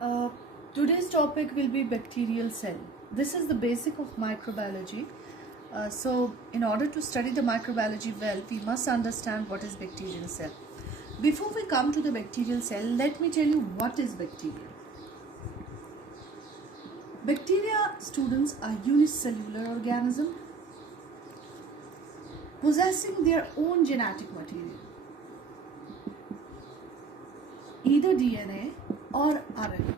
Today's topic will be bacterial cell. This is the basic of microbiology. So in order to study the microbiology well, we must understand what is bacterial cell. Before we come to the bacterial cell, let me tell you what is bacteria. Bacteria, students, are unicellular organism possessing their own genetic material, either DNA or RNA.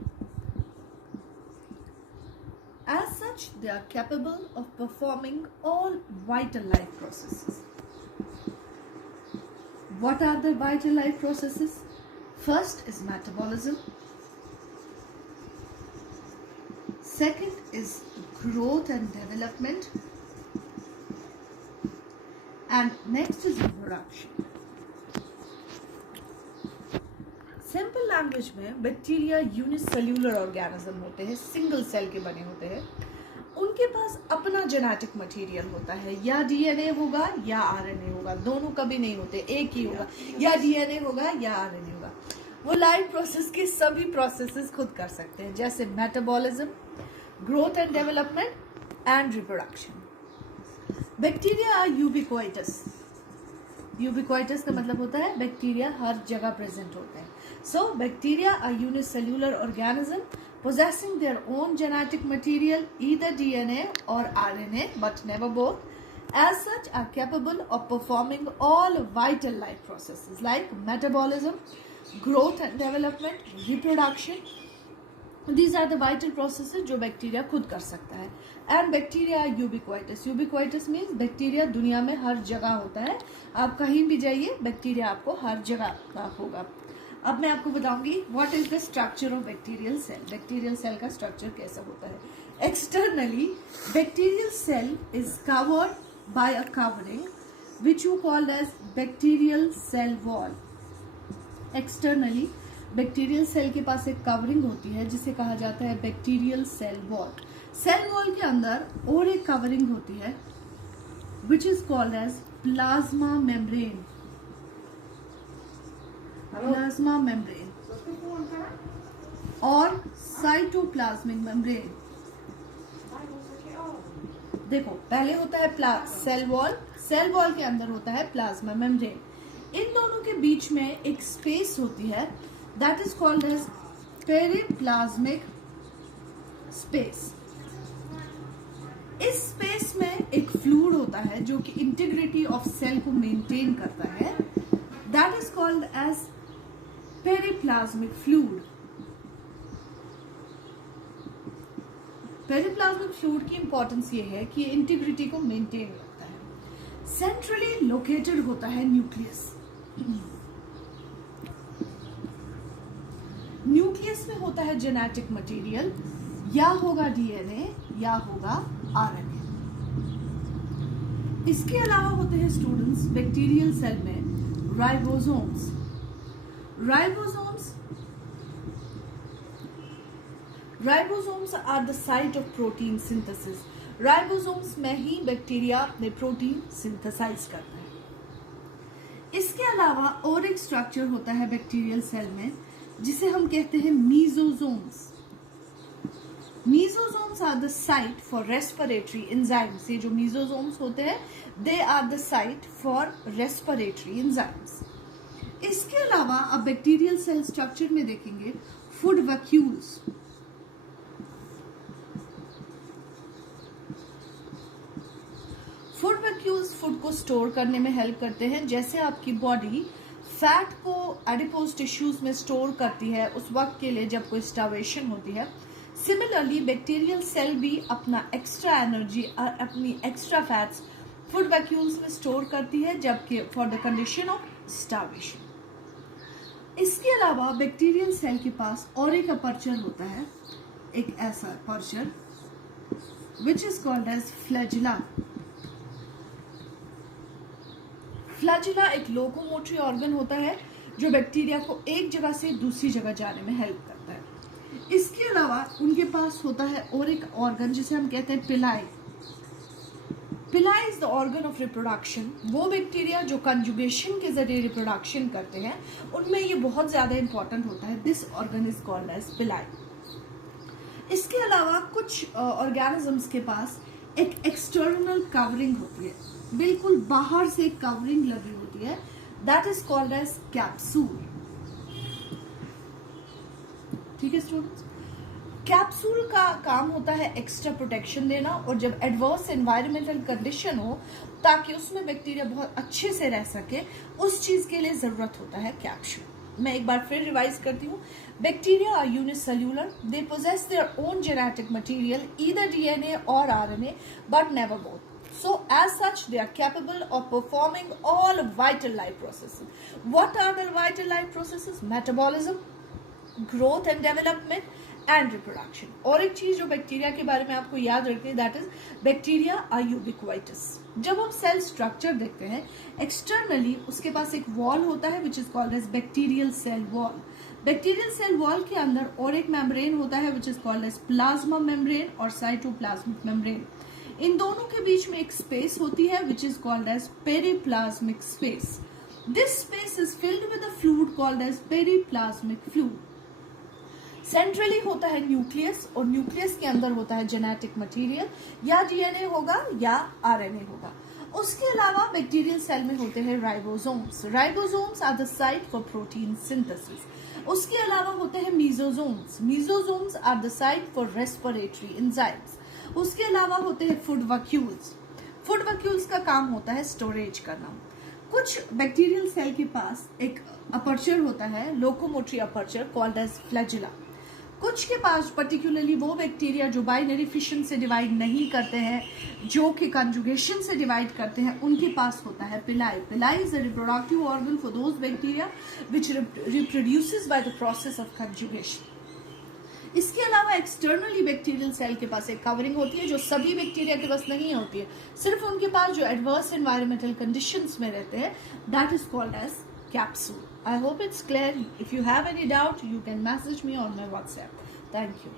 As such, they are capable of performing all vital life processes. What are the vital life processes? First is metabolism. Second is growth and development. And next is reproduction. Simple language में bacteria unicellular organism होते हैं, single cell के बने होते हैं. उनके पास अपना genetic material होता है, या डीएनए होगा या आरएनए होगा, दोनों कभी नहीं होते, एक ही होगा, या डीएनए होगा या आरएनए होगा. वो लाइफ प्रोसेस के सभी प्रोसेसेस खुद कर सकते हैं, जैसे metabolism, growth and development and reproduction. Bacteria are ubiquitous. Ubiquitous का मतलब होता है बैक्टीरिया हर जगह प्रेजेंट होते हैं. So bacteria are unicellular organism possessing their own genetic material, either DNA or RNA, but never both. As such, are capable of performing all vital life processes like metabolism, growth and development, reproduction. These are the vital processes जो bacteria खुद कर सकता है. And bacteria are ubiquitous. Ubiquitous means bacteria दुनिया में हर जगह होता है. आप कहीं भी जाइए, बैक्टीरिया आपको हर जगह होगा. अब मैं आपको बताऊंगी what is the structure of bacterial cell. Bacterial cell का स्ट्रक्चर कैसा होता है. Externally bacterial cell is covered by a covering which you called as bacterial cell wall. Externally bacterial cell के पास एक कवरिंग होती है जिसे कहा जाता है bacterial cell wall. Cell wall के अंदर और एक कवरिंग होती है which is called as plasma membrane. Plasma membrane और साइटोप्लाज्मिक मेम्ब्रेन. देखो, पहले होता है सेल वॉल. सेल वॉल के अंदर होता है प्लाज्मा मेम्ब्रेन. इन दोनों के बीच में एक स्पेस होती है that is called as periplasmic space. इस स्पेस में एक फ्लूइड होता है जो कि इंटीग्रिटी ऑफ सेल को मेंटेन करता है. That is called as periplasmic fluid. Periplasmic fluid की इंपॉर्टेंस ये है कि इंटीग्रिटी को मेंटेन रखता है. सेंट्रली लोकेटेड होता है न्यूक्लियस. न्यूक्लियस में होता है जेनेटिक मटेरियल, या होगा डीएनए या होगा आरएनए. इसके अलावा होते हैं स्टूडेंट्स बैक्टीरियल सेल में ribosomes. Ribosomes are the site of protein synthesis. Ribosomes में ही बैक्टीरिया अपने प्रोटीन सिंथेसाइज करता है. इसके अलावा और एक स्ट्रक्चर होता है बैक्टीरियल सेल में जिसे हम कहते हैं mesosomes. Mesosomes are the site for respiratory enzymes. ये जो मीजोसोम्स होते हैं they are the site for respiratory enzymes. इसके अलावा अब बैक्टीरियल सेल स्ट्रक्चर में देखेंगे food vacuoles. Food vacuoles food को स्टोर करने में हेल्प करते हैं. जैसे आपकी बॉडी फैट को एडिपोज टिश्यूज में स्टोर करती है उस वक्त के लिए जब कोई स्टार्वेशन होती है, सिमिलरली बैक्टीरियल सेल भी अपना एक्स्ट्रा एनर्जी और अपनी एक्स्ट्रा फैट्स फूड वैक्यूल्स में स्टोर करती है जबकि for the condition of starvation. इसके अलावा बैक्टीरियल सेल के पास और एक अपर्चर होता है, एक ऐसा aperture which is called as flagella. Flagella एक लोकोमोटरी ऑर्गन होता है जो बैक्टीरिया को एक जगह से दूसरी जगह जाने में हेल्प करता है. इसके अलावा उनके पास होता है और एक ऑर्गन जिसे हम कहते हैं पिलाई. पिलाई is the organ of reproduction. वो बैक्टीरिया जो कंजुगेशन के जरिए रिप्रोडक्शन करते हैं उनमें ये बहुत ज्यादा इंपॉर्टेंट होता है. This organ is called as pili. इसके अलावा कुछ ऑर्गेनिजम्स के पास एक एक्सटर्नल कवरिंग होती है, बिल्कुल बाहर से कवरिंग लगी होती है, that is called as capsule. ठीक है स्टूडेंट्स, कैप्सूल का काम होता है एक्स्ट्रा प्रोटेक्शन देना, और जब एडवर्स एनवायरमेंटल कंडीशन हो ताकि उसमें बैक्टीरिया बहुत अच्छे से रह सके, उस चीज के लिए जरूरत होता है कैप्सूल। मैं एक बार फिर रिवाइज करती हूँ। Bacteria are unicellular, they possess their own genetic material, either DNA और RNA, but never both. So, as such, they are capable of performing all vital life processes. What are the vital life processes? Metabolism, growth and development, and reproduction. और एक चीज जो bacteria के बारे में आपको याद रखनी है, दैट इज बैक्टीरिया आर यूबिक्वाइटस। जब हम सेल स्ट्रक्चर देखते हैं एक्सटर्नली, उसके पास एक वॉल होता है which is called as bacterial cell wall. Bacterial cell wall के अंदर और एक मेम्ब्रेन होता है which is called as plasma membrane और साइटोप्लाज्मिक मेम्ब्रेन। इन दोनों के बीच में एक स्पेस होती है which is called as periplasmic space. This space is filled with a fluid called as periplasmic fluid. Centrally होता है न्यूक्लियस, और न्यूक्लियस के अंदर होता है जेनेटिक मटेरियल, या डीएनए होगा या आरएनए होगा। उसके अलावा बैक्टीरियल सेल में होते हैं ribosomes. Ribosomes are the site for protein synthesis. उसके अलावा होते हैं mesosomes. Mesosomes are the site for respiratory enzymes. उसके अलावा होते हैं फूड वैक्यूल्स। फूड वैक्यूल्स का काम होता है स्टोरेज करना। कुछ बैक्टीरियल सेल के पास एक अपर्चर होता है, locomotory aperture called as flagella. कुछ के पास पर्टिकुलरली वो बैक्टीरिया जो बाइनरी फिशन से डिवाइड नहीं करते हैं, जो कि कंजुगेशन से डिवाइड करते हैं, उनके पास होता है पिलाई। पिलाई is a reproductive organ for those bacteria which reproduces by the process of conjugation. इसके अलावा एक्सटर्नली बैक्टीरियल सेल के पास एक कवरिंग होती है जो सभी बैक्टीरिया के पास नहीं होती है, सिर्फ उनके पास जो एडवर्स एनवायरमेंटल कंडीशंस में रहते हैं, that is called as capsule. I hope it's clear. If you have any doubt, you can message me on my WhatsApp. Thank you.